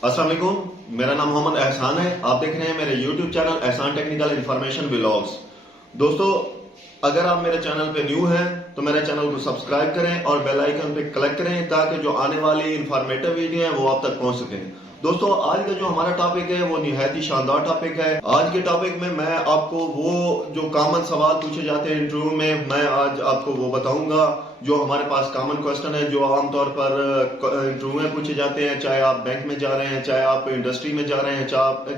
अस्सलाम वालेकुम, मेरा नाम मोहम्मद एहसान है। आप देख रहे हैं मेरे YouTube चैनल एहसान टेक्निकल इन्फॉर्मेशन व्लॉग्स। दोस्तों, अगर आप मेरे चैनल पे न्यू हैं तो मेरे चैनल को सब्सक्राइब करें और बेल आइकन पे क्लिक करें ताकि जो आने वाली इंफॉर्मेटिव वीडियो है वो आप तक पहुंच सके। दोस्तों, आज का जो हमारा टॉपिक है वो निहायत ही शानदार टॉपिक है। आज के टॉपिक में मैं आपको वो जो कॉमन सवाल पूछे जाते हैं इंटरव्यू में, मैं आज आपको वो बताऊंगा जो हमारे पास कॉमन क्वेश्चन है, जो आमतौर पर इंटरव्यू में पूछे जाते हैं। चाहे आप बैंक में जा रहे हैं, चाहे आप इंडस्ट्री में जा रहे हैं,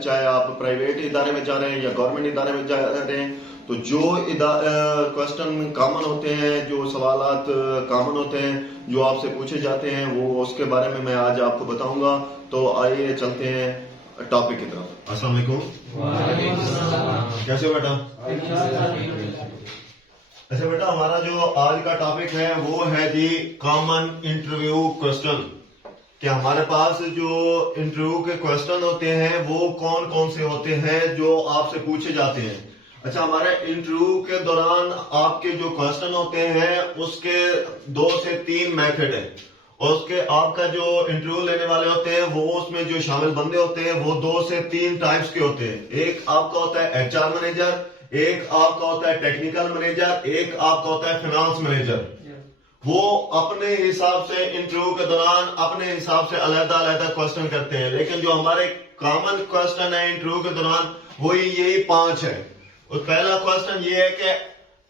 चाहे आप प्राइवेट इदारे में जा रहे हैं या गवर्नमेंट इदारे में जा रहे हैं, तो जो क्वेश्चन कॉमन होते हैं, जो सवालात कॉमन होते हैं, जो आपसे पूछे जाते हैं, वो उसके बारे में मैं आज आपको बताऊंगा। तो आइए चलते हैं टॉपिक की तरफ। अस्सलाम वालेकुम। कैसे हो बेटा? अच्छा बेटा, हमारा जो आज का टॉपिक है वो है जी कॉमन इंटरव्यू क्वेश्चन। कि हमारे पास जो इंटरव्यू के क्वेश्चन होते हैं वो कौन कौन से होते हैं जो आपसे पूछे जाते हैं। अच्छा, हमारे इंटरव्यू के दौरान आपके जो क्वेश्चन होते हैं उसके 2 से 3 मेथड है। और उसके आपका जो इंटरव्यू लेने वाले होते हैं वो उसमें जो शामिल बंदे होते हैं वो 2 से 3 टाइप्स के होते हैं। एक आपका होता है HR मैनेजर, एक आपका होता है टेक्निकल मैनेजर, एक आपका होता है फाइनेंस मैनेजर। वो अपने हिसाब से इंटरव्यू के दौरान अपने हिसाब से अलग-अलग क्वेश्चन करते हैं, लेकिन जो हमारे कॉमन क्वेश्चन है इंटरव्यू के दौरान वही यही 5 है। और पहला क्वेश्चन ये है कि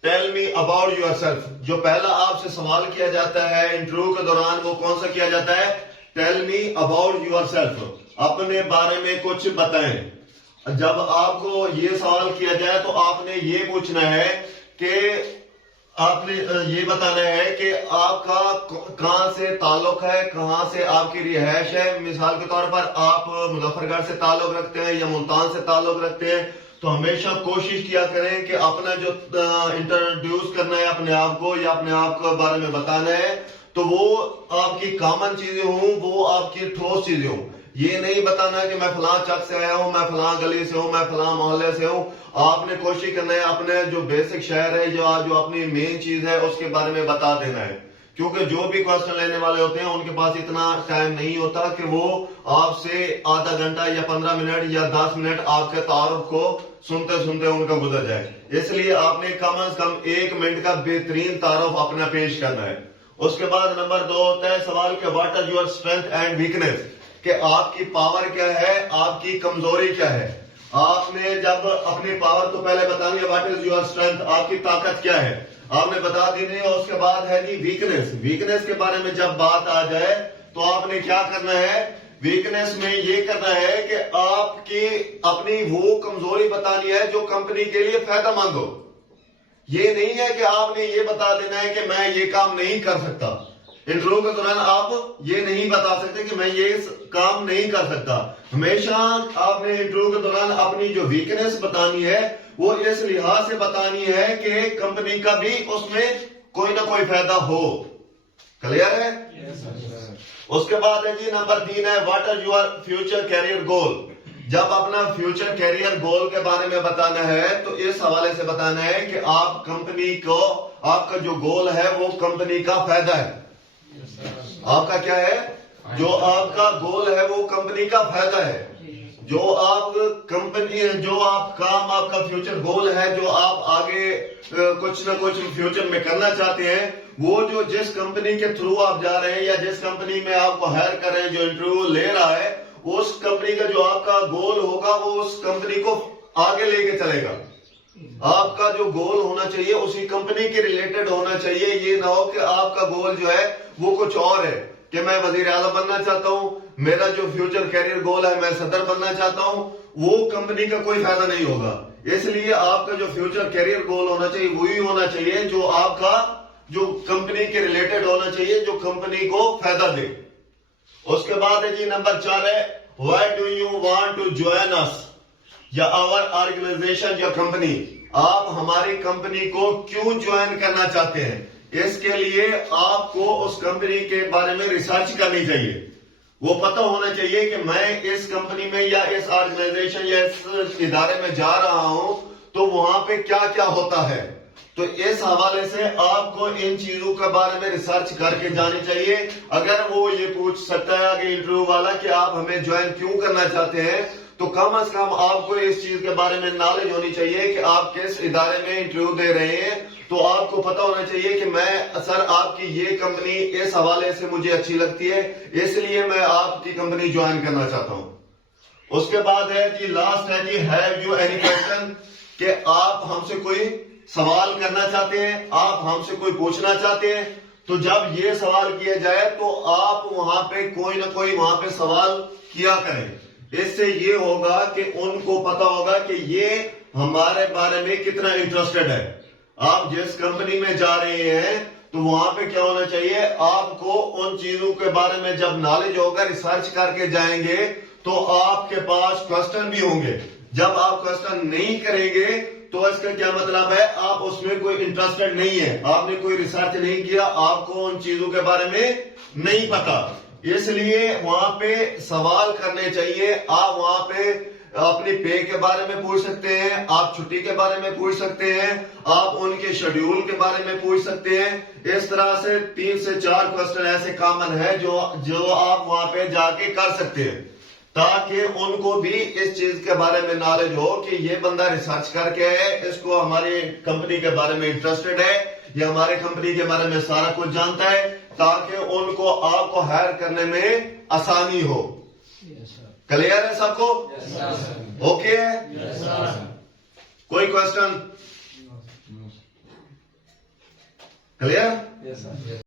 टेल मी अबाउट योरसेल्फ। जो पहला आपसे सवाल किया जाता है इंटरव्यू के दौरान वो कौन सा किया जाता है? टेल मी अबाउट योरसेल्फ, अपने बारे में कुछ बताएं। जब आपको ये सवाल किया जाए तो आपने ये पूछना है कि आपने ये बताना है कि आपका कहां से ताल्लुक है, कहां से आपकी रिहायश है। मिसाल के तौर पर आप मुजफ्फरगढ़ से ताल्लुक रखते हैं या मुल्तान से ताल्लुक रखते हैं, तो हमेशा कोशिश किया करें कि अपना जो इंट्रोड्यूस करना है अपने आप को या अपने आप के बारे में बताना है तो वो आपकी कॉमन चीजें हों, वो आपकी ठोस चीजें हों। ये नहीं बताना कि मैं फलां चक से आया हूं, मैं फलां गली से हूं, मैं फलां मोहल्ले से हूं। आपने कोशिश करना है अपने जो बेसिक शहर है, जो अपनी मेन चीज है उसके बारे में बता देना है। क्योंकि जो भी क्वेश्चन लेने वाले होते हैं उनके पास इतना टाइम नहीं होता कि वो आपसे आधा घंटा या 15 मिनट या 10 मिनट आपके तारुफ को सुनते सुनते उनका गुजर जाए। इसलिए आपने कम से कम 1 मिनट का बेहतरीन तारुफ अपना पेश करना है। उसके बाद नंबर 2 होता है सवाल के what are your strength and weakness, कि आपकी पावर क्या है, आपकी कमजोरी क्या है। आपने जब अपनी पावर तो पहले बतानी है, व्हाट इज योर स्ट्रेंथ, आपकी ताकत क्या है, आपने बता दी नहीं। और उसके बाद है जी वीकनेस। वीकनेस के बारे में जब बात आ जाए तो आपने क्या करना है? वीकनेस में ये करना है कि आपकी अपनी वो कमजोरी बतानी है जो कंपनी के लिए फायदेमंद हो। ये नहीं है कि आपने ये बता देना है कि मैं ये काम नहीं कर सकता। इंटरव्यू के दौरान आप ये नहीं बता सकते कि मैं ये काम नहीं कर सकता। हमेशा आपने इंटरव्यू के दौरान अपनी जो वीकनेस बतानी है वो इस लिहाज से बतानी है कि कंपनी का भी उसमें कोई ना कोई फायदा हो। क्लियर है? उसके बाद है जी नंबर 3 है what are your future career goal. जब अपना फ्यूचर कैरियर गोल के बारे में बताना है तो इस हवाले से बताना है कि आप कंपनी को, आपका जो गोल है वो कंपनी का फायदा है। आपका क्या है? जो आपका गोल है वो कंपनी का फायदा है। जो आप कंपनी, जो आप काम, आपका फ्यूचर गोल है, जो आप आगे कुछ ना कुछ फ्यूचर में करना चाहते हैं, वो जो जिस कंपनी के थ्रू आप जा रहे हैं या जिस कंपनी में आपको हायर कर रहे हैं, जो इंटरव्यू ले रहा है, उस कंपनी का जो आपका गोल होगा वो उस कंपनी को आगे लेके चलेगा। आपका जो गोल होना चाहिए उसी कंपनी के रिलेटेड होना चाहिए। ये ना हो कि आपका गोल जो है वो कुछ और है कि मैं वजीर आज़म बनना चाहता हूं, मेरा जो फ्यूचर कैरियर गोल है मैं सदर बनना चाहता हूं, वो कंपनी का कोई फायदा नहीं होगा। इसलिए आपका जो फ्यूचर कैरियर गोल होना चाहिए वही होना चाहिए जो आपका जो कंपनी के रिलेटेड होना चाहिए, जो कंपनी को फायदा दे। उसके बाद है जी नंबर 4 है why do you want to join us या आवर ऑर्गेनाइजेशन या कंपनी। आप हमारी कंपनी को क्यों ज्वाइन करना चाहते हैं? इसके लिए आपको उस कंपनी के बारे में रिसर्च करनी चाहिए। वो पता होना चाहिए कि मैं इस कंपनी में या इस ऑर्गेनाइजेशन या इस इदारे में जा रहा हूं तो वहां पे क्या क्या होता है। تو اس حوالے سے آپ کو ان چیزوں کے بارے میں ریسرچ کر کے جانی چاہیے. اگر وہ یہ پوچھ سکتا ہے کہ انٹرویو والا کہ آپ ہمیں جوائن کیوں کرنا چاہتے ہیں, تو کم از کم آپ کو اس چیز کے بارے میں نالج ہونی چاہیے کہ آپ کس ادارے میں انٹرویو دے رہے ہیں. تو آپ کو پتا ہونا چاہیے کہ میں سر آپ کی یہ کمپنی اس حوالے سے مجھے اچھی لگتی ہے, اس لیے میں آپ کی کمپنی جوائن کرنا چاہتا ہوں. اس کے بعد ہے جی لاسٹ ہے جی ہیو یو اینی کوسچن, کہ آپ ہم سے کوئی سوال کرنا چاہتے ہیں, آپ ہم سے کوئی پوچھنا چاہتے ہیں. تو جب یہ سوال کیا جائے تو آپ وہاں پہ کوئی نہ کوئی وہاں پہ سوال کیا کریں. اس سے یہ ہوگا کہ ان کو پتا ہوگا کہ یہ ہمارے بارے میں کتنا انٹرسٹڈ ہے. آپ جس کمپنی میں جا رہے ہیں تو وہاں پہ کیا ہونا چاہیے, آپ کو ان چیزوں کے بارے میں جب نالج ہوگا, ریسرچ کر کے جائیں گے تو آپ کے پاس کوسچن بھی ہوں گے. جب آپ کوسچن نہیں کریں گے تو اس کا کیا مطلب ہے, آپ اس میں کوئی انٹرسٹڈ نہیں ہے, آپ نے کوئی ریسرچ نہیں کیا, آپ کو ان چیزوں کے بارے میں نہیں پتا. اس لیے وہاں پہ سوال کرنے چاہیے. آپ وہاں پہ اپنی پے کے بارے میں پوچھ سکتے ہیں, آپ چھٹی کے بارے میں پوچھ سکتے ہیں, آپ ان کے شیڈیول کے بارے میں پوچھ سکتے ہیں. اس طرح سے 3 سے 4 کوسچن ایسے کامن ہے جو آپ وہاں پہ جا کے کر سکتے ہیں, تاکہ ان کو بھی اس چیز کے بارے میں نالج ہو کہ یہ بندہ ریسرچ کر کے ہے, اس کو ہماری کمپنی کے بارے میں انٹرسٹڈ ہے, یہ ہمارے کمپنی کے بارے میں سارا کچھ جانتا ہے, تاکہ ان کو آپ کو ہائر کرنے میں آسانی ہو. کلیئر ہے سب کو؟ اوکے ہے؟ کوئی کوشچن؟ کلیئر؟